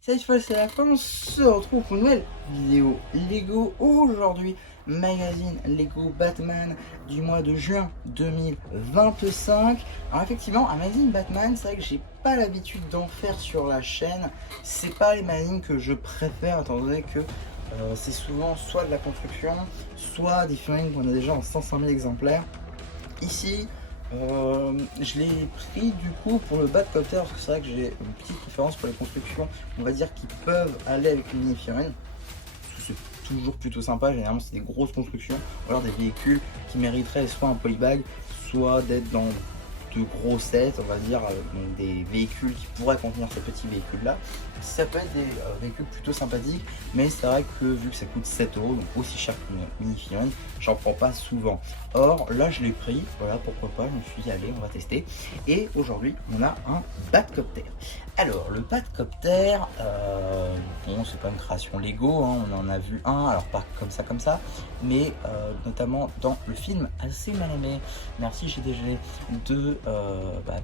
Cette fois c'est la fin, on se retrouve pour une nouvelle vidéo Lego aujourd'hui, magazine Lego Batman du mois de juin 2025. Alors effectivement, un magazine Batman, c'est vrai que j'ai pas l'habitude d'en faire sur la chaîne. C'est pas les magazines que je préfère étant donné que c'est souvent soit de la construction, soit des figurines qu'on a déjà en 500 000 exemplaires. Ici, je l'ai pris du coup pour le Batcopter parce que c'est vrai que j'ai une petite préférence pour les constructions, on va dire, qui peuvent aller avec une mini-figurine. C'est toujours plutôt sympa, généralement c'est des grosses constructions, ou alors des véhicules qui mériteraient soit un polybag, soit d'être dans de gros sets, on va dire, donc des véhicules qui pourraient contenir ces petits véhicules là. Ça peut être des véhicules plutôt sympathiques, mais c'est vrai que vu que ça coûte 7 euros, donc aussi cher qu'une mini-figurine, j'en prends pas souvent. Or là je l'ai pris, voilà, pourquoi pas, je me suis dit allez on va tester. Et aujourd'hui on a un Batcopter. Alors le Batcopter, bon c'est pas une création Lego, hein, on en a vu un, alors pas comme ça, mais notamment dans le film assez mal aimé, merci GDG, de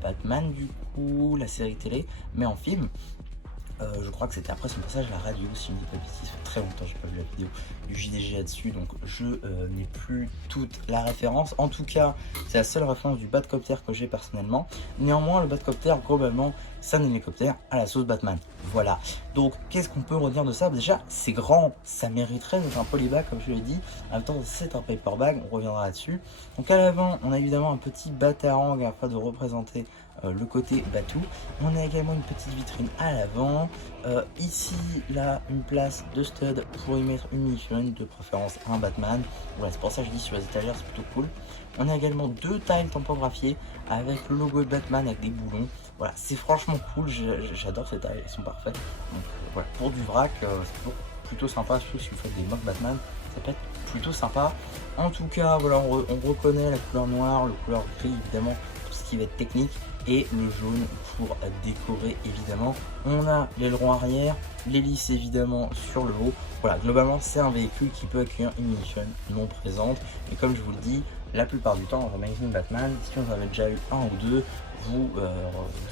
Batman du coup, la série télé, mais en film. Je crois que c'était après son passage à la radio, si je ne dis pas de bêtises. Ça fait très longtemps que j'ai pas vu la vidéo du JDG là-dessus, donc je n'ai plus toute la référence. En tout cas, c'est la seule référence du Batcopter que j'ai personnellement. Néanmoins, le Batcopter, globalement, c'est un hélicoptère à la sauce Batman. Voilà. Donc, qu'est-ce qu'on peut redire de ça? Déjà, c'est grand, ça mériterait d'être un polybag, comme je l'ai dit. En même temps, c'est un paperbag, on reviendra là-dessus. Donc, à l'avant, on a évidemment un petit batarang afin de représenter le côté Batou. On a également une petite vitrine à l'avant. Ici, là, une place de stud pour y mettre une mini-figurine, de préférence un Batman. Voilà, c'est pour ça que je dis sur les étagères, c'est plutôt cool. On a également deux tiles tampographiées avec le logo de Batman avec des boulons. Voilà, c'est franchement cool, j'adore ces tiles, elles sont parfaites. Donc voilà, pour du vrac, c'est plutôt sympa, surtout si vous faites des mock Batman, ça peut être plutôt sympa. En tout cas, voilà, on reconnaît la couleur noire, le couleur gris évidemment, pour ce qui va être technique, et le jaune pour décorer évidemment. On a l'aileron arrière, l'hélice évidemment sur le haut. Voilà, globalement c'est un véhicule qui peut accueillir une mini-figurine non présente, et comme je vous le dis, la plupart du temps dans un magazine Batman, si on en avait déjà eu un ou deux, vous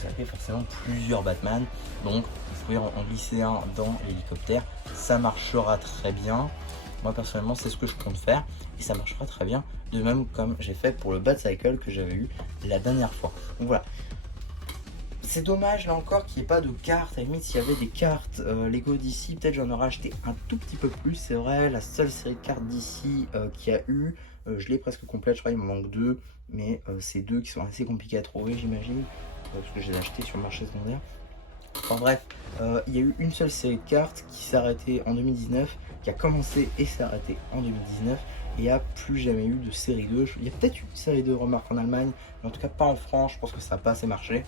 avez forcément plusieurs Batman, donc vous pouvez en glisser un dans l'hélicoptère, ça marchera très bien. Moi personnellement c'est ce que je compte faire et ça marchera très bien, de même comme j'ai fait pour le Batcycle que j'avais eu la dernière fois. Donc voilà, c'est dommage là encore qu'il n'y ait pas de cartes. À la limite, s'il y avait des cartes Lego d'ici, peut-être j'en aurais acheté un tout petit peu plus. C'est vrai, la seule série de cartes d'ici qu'il y a eu, je l'ai presque complète. Je crois qu'il me manque deux, mais c'est deux qui sont assez compliqués à trouver, j'imagine, parce que je les ai achetés sur le marché secondaire. Enfin bref, il y a eu une seule série de cartes qui s'est arrêtée en 2019, qui a commencé et s'est arrêtée en 2019, et il n'y a plus jamais eu de série 2. Il y a peut-être eu une série 2 remarque en Allemagne, mais en tout cas pas en France, je pense que ça n'a pas assez marché.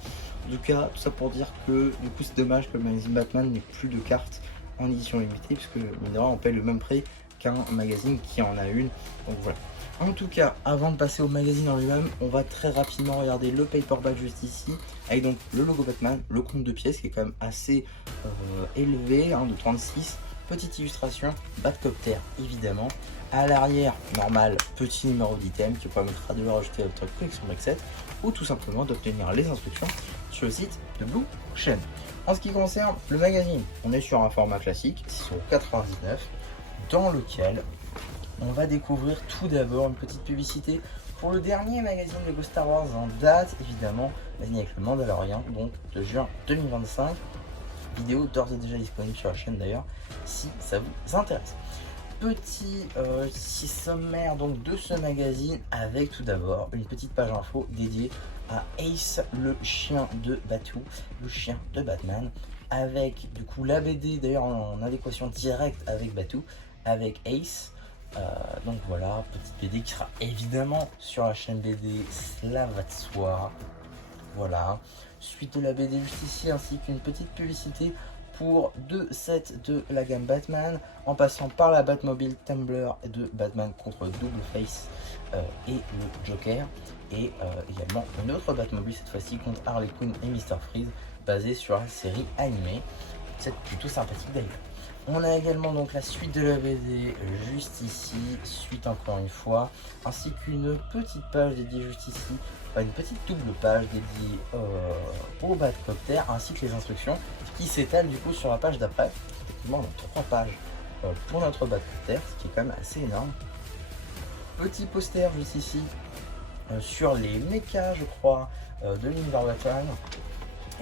En tout cas, tout ça pour dire que du coup c'est dommage que le magazine Batman n'ait plus de cartes en édition limitée, puisque mine de rien on paye le même prix qu'un magazine qui en a une, donc voilà. En tout cas, avant de passer au magazine en lui-même, on va très rapidement regarder le paperback juste ici, avec donc le logo Batman, le compte de pièces qui est quand même assez élevé, hein, de 36, petite illustration, Batcopter évidemment, à l'arrière, normal, petit numéro d'item qui vous permettra de le rajouter à votre collection Brexit, ou tout simplement d'obtenir les instructions sur le site de Blue Chain. En ce qui concerne le magazine, on est sur un format classique, 6,99 €, dans lequel on va découvrir tout d'abord une petite publicité pour le dernier magazine Lego Star Wars en date, évidemment, magazine avec le Mandalorian, donc de juin 2025. Vidéo d'ores et déjà disponible sur la chaîne d'ailleurs, si ça vous intéresse. Petit sommaire donc de ce magazine, avec tout d'abord une petite page info dédiée à Ace, le chien de Batou, le chien de Batman, avec du coup la BD d'ailleurs en adéquation directe avec Batou, avec Ace. Donc voilà, petite BD qui sera évidemment sur la chaîne BD, cela va de soi. Voilà, suite de la BD juste ici, ainsi qu'une petite publicité pour deux sets de la gamme Batman, en passant par la Batmobile Tumbler de Batman contre Double Face et le Joker, et également une autre Batmobile cette fois-ci contre Harley Quinn et Mr. Freeze, basée sur la série animée. C'est plutôt sympathique d'ailleurs. On a également donc la suite de la BD juste ici, suite encore une fois, ainsi qu'une petite page dédiée juste ici, une petite double page dédiée au Batcopter, ainsi que les instructions qui s'étalent du coup sur la page d'après. Effectivement, on a 3 pages pour notre Batcopter, ce qui est quand même assez énorme. Petit poster juste ici sur les mechas, je crois, de l'univers Batman.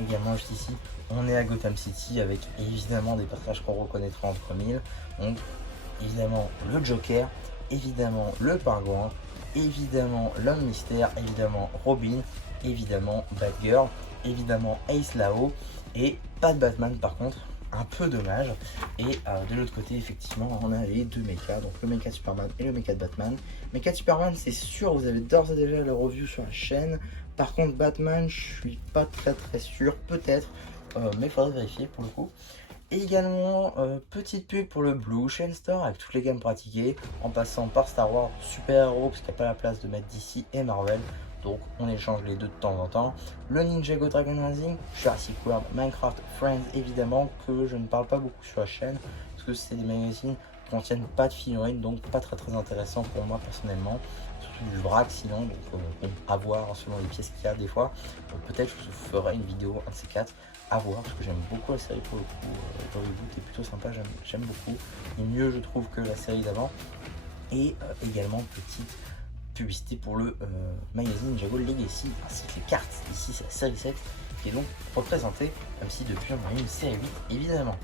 Également juste ici, on est à Gotham City avec évidemment des personnages qu'on reconnaîtra en premier. Donc évidemment le Joker, évidemment le Pingouin, évidemment l'Homme Mystère, évidemment Robin, évidemment Batgirl, évidemment Ace là-haut, et pas de Batman par contre, un peu dommage. Et de l'autre côté effectivement on a les 2 mechas, donc le mecha de Superman et le mecha de Batman. Mecha de Superman, c'est sûr, vous avez d'ores et déjà le review sur la chaîne. Par contre Batman, je suis pas très sûr, peut-être, mais il faudrait vérifier pour le coup. Et également petite pub pour le Blue Ocean Store avec toutes les gammes pratiquées, en passant par Star Wars, Super Héros, parce qu'il n'y a pas la place de mettre DC et Marvel, donc on échange les deux de temps en temps. Le Ninjago Dragon Rising, Jurassic World, Minecraft, Friends évidemment, que je ne parle pas beaucoup sur la chaîne, parce que c'est des magazines qui contiennent pas de figurines, donc pas très intéressant pour moi personnellement. Surtout du vrac sinon, donc bon, à voir selon les pièces qu'il y a des fois. Peut-être je vous ferai une vidéo, un de ces 4, à voir, parce que j'aime beaucoup la série pour le coup. Le reboot est plutôt sympa, j'aime beaucoup. Et mieux je trouve que la série d'avant. Et également petite publicité pour le magazine Ninjago Legacy, ainsi que les cartes. Ici c'est la série 7 qui est donc représentée, même si depuis on a eu une série 8 évidemment.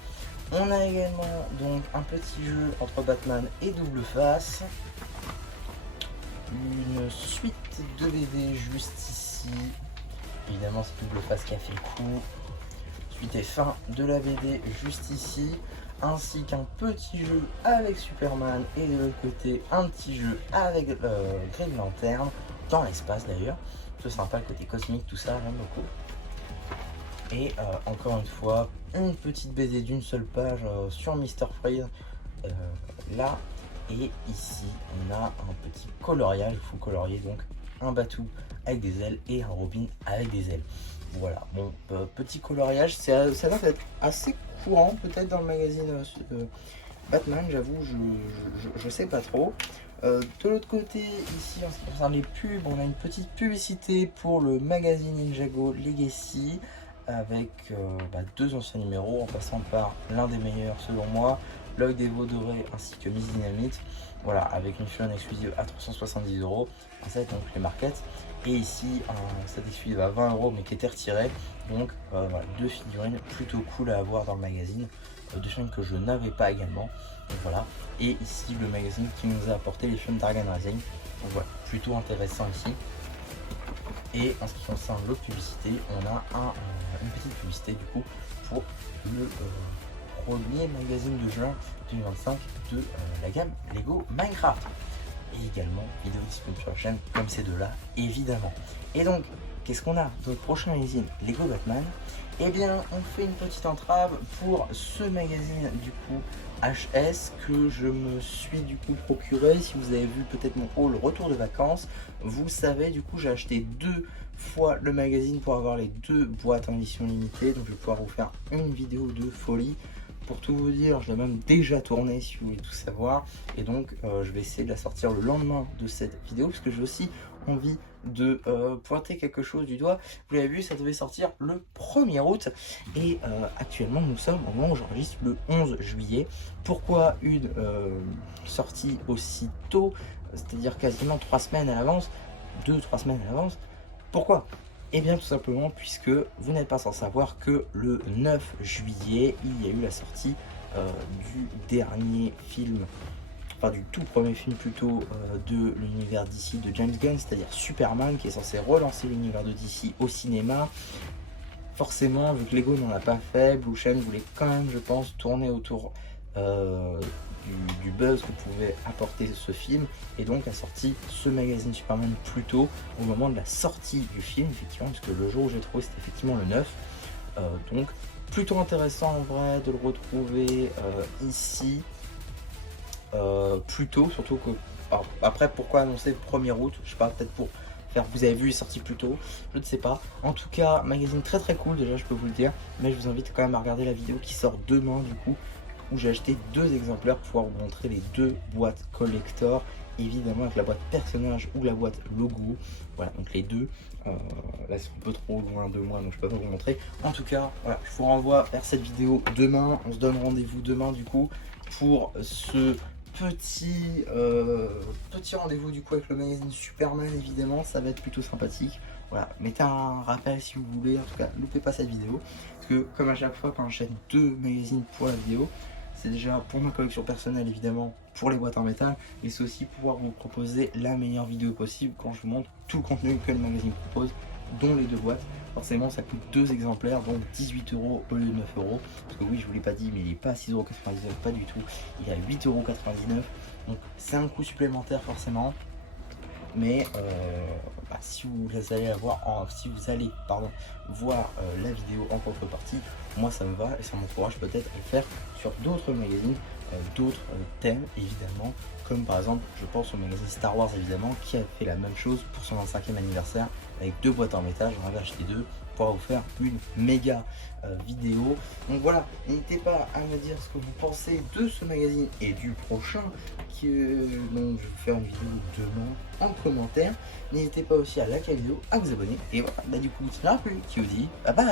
On a également donc un petit jeu entre Batman et Double Face. Une suite de BD juste ici. Évidemment c'est Double Face qui a fait le coup. Suite et fin de la BD juste ici. Ainsi qu'un petit jeu avec Superman et de l'autre côté un petit jeu avec Green Lantern dans l'espace d'ailleurs. C'est sympa le côté cosmique, tout ça, j'aime beaucoup. Et encore une fois, une petite BD d'une seule page sur Mr. Freeze là. Et ici, on a un petit coloriage, il faut colorier donc un Batou avec des ailes et un Robin avec des ailes. Voilà, bon, petit coloriage, ça va être assez courant peut-être dans le magazine Batman, j'avoue, je sais pas trop. De l'autre côté, ici, en ce qui concerne les pubs, on a une petite publicité pour le magazine Ninjago Legacy avec 2 anciens numéros, en passant par l'un des meilleurs selon moi, L'œil des veaux dorés ainsi que Miss Dynamite. Voilà, avec une figurine exclusive à 370 €, un set donc les markets. Et ici, un set exclusive à 20 € mais qui était retiré. Donc voilà, 2 figurines plutôt cool à avoir dans le magazine. 2 figurines que je n'avais pas également. Donc voilà. Et ici, le magazine qui nous a apporté les films Dragon Rising. Donc voilà, plutôt intéressant ici. Et en ce qui concerne l'autre publicité, on a une petite publicité du coup pour le premier magazine de juin 2025 de la gamme Lego Minecraft. Et également vidéo disponible sur la chaîne comme ces deux-là, évidemment. Et donc, qu'est-ce qu'on a dans le prochain magazine Lego Batman? Eh bien, on fait une petite entrave pour ce magazine du coup HS que je me suis du coup procuré. Si vous avez vu peut-être mon haul retour de vacances, vous savez du coup j'ai acheté 2 fois le magazine pour avoir les 2 boîtes en édition limitée. Donc je vais pouvoir vous faire une vidéo de folie. Pour tout vous dire, je l'ai même déjà tourné si vous voulez tout savoir. Et donc je vais essayer de la sortir le lendemain de cette vidéo parce que j'ai aussi envie de pointer quelque chose du doigt. Vous l'avez vu, ça devait sortir le 1er août et actuellement nous sommes au moment où j'enregistre le 11 juillet. Pourquoi une sortie aussi tôt, c'est-à-dire quasiment 3 semaines à l'avance, 2-3 semaines à l'avance? Pourquoi? Eh bien tout simplement puisque vous n'êtes pas sans savoir que le 9 juillet il y a eu la sortie du dernier film, enfin du tout premier film plutôt de l'univers DC de James Gunn, c'est-à-dire Superman, qui est censé relancer l'univers de DC au cinéma. Forcément, vu que Lego n'en a pas fait, Blue Chain voulait quand même, je pense, tourner autour du buzz que pouvait apporter ce film, et donc a sorti ce magazine Superman plus tôt, au moment de la sortie du film, effectivement, parce que le jour où j'ai trouvé c'était effectivement le 9. Donc plutôt intéressant en vrai de le retrouver ici plus tôt, surtout que alors, après pourquoi annoncer le 1er août, je sais pas, peut-être pour faire vous avez vu il est sorti plus tôt, je ne sais pas. En tout cas magazine très cool déjà, je peux vous le dire, mais je vous invite quand même à regarder la vidéo qui sort demain du coup où j'ai acheté 2 exemplaires pour pouvoir vous montrer les 2 boîtes collector, évidemment avec la boîte personnage ou la boîte logo. Voilà, donc les deux. Là c'est un peu trop loin de moi donc je peux pas vous montrer. En tout cas, voilà, je vous renvoie vers cette vidéo demain. On se donne rendez-vous demain du coup pour ce petit rendez-vous du coup avec le magazine Superman. Évidemment, ça va être plutôt sympathique. Voilà, mettez un rappel si vous voulez. En tout cas, loupez pas cette vidéo parce que comme à chaque fois quand j'achète 2 magazines pour la vidéo, c'est déjà pour ma collection personnelle évidemment, pour les boîtes en métal, et c'est aussi pouvoir vous proposer la meilleure vidéo possible quand je vous montre tout le contenu que le magazine propose, dont les 2 boîtes. Forcément ça coûte 2 exemplaires, donc 18 € au lieu de 9 €. Parce que oui, je vous l'ai pas dit, mais il est pas à 6,99 €, pas du tout, il est à 8,99 €. Donc c'est un coût supplémentaire forcément. Mais si vous allez voir la vidéo en contrepartie, moi ça me va et ça m'encourage peut-être à le faire sur d'autres magazines, d'autres thèmes évidemment, comme par exemple je pense au magazine Star Wars évidemment qui a fait la même chose pour son 25e anniversaire avec 2 boîtes en métal. J'en avais acheté 2 pour vous faire une méga vidéo. Donc voilà, n'hésitez pas à me dire ce que vous pensez de ce magazine et du prochain dont je vais vous faire une vidéo demain en commentaire. N'hésitez pas aussi à liker la vidéo, à vous abonner et voilà, du coup c'est là plus qui vous dit bye bye.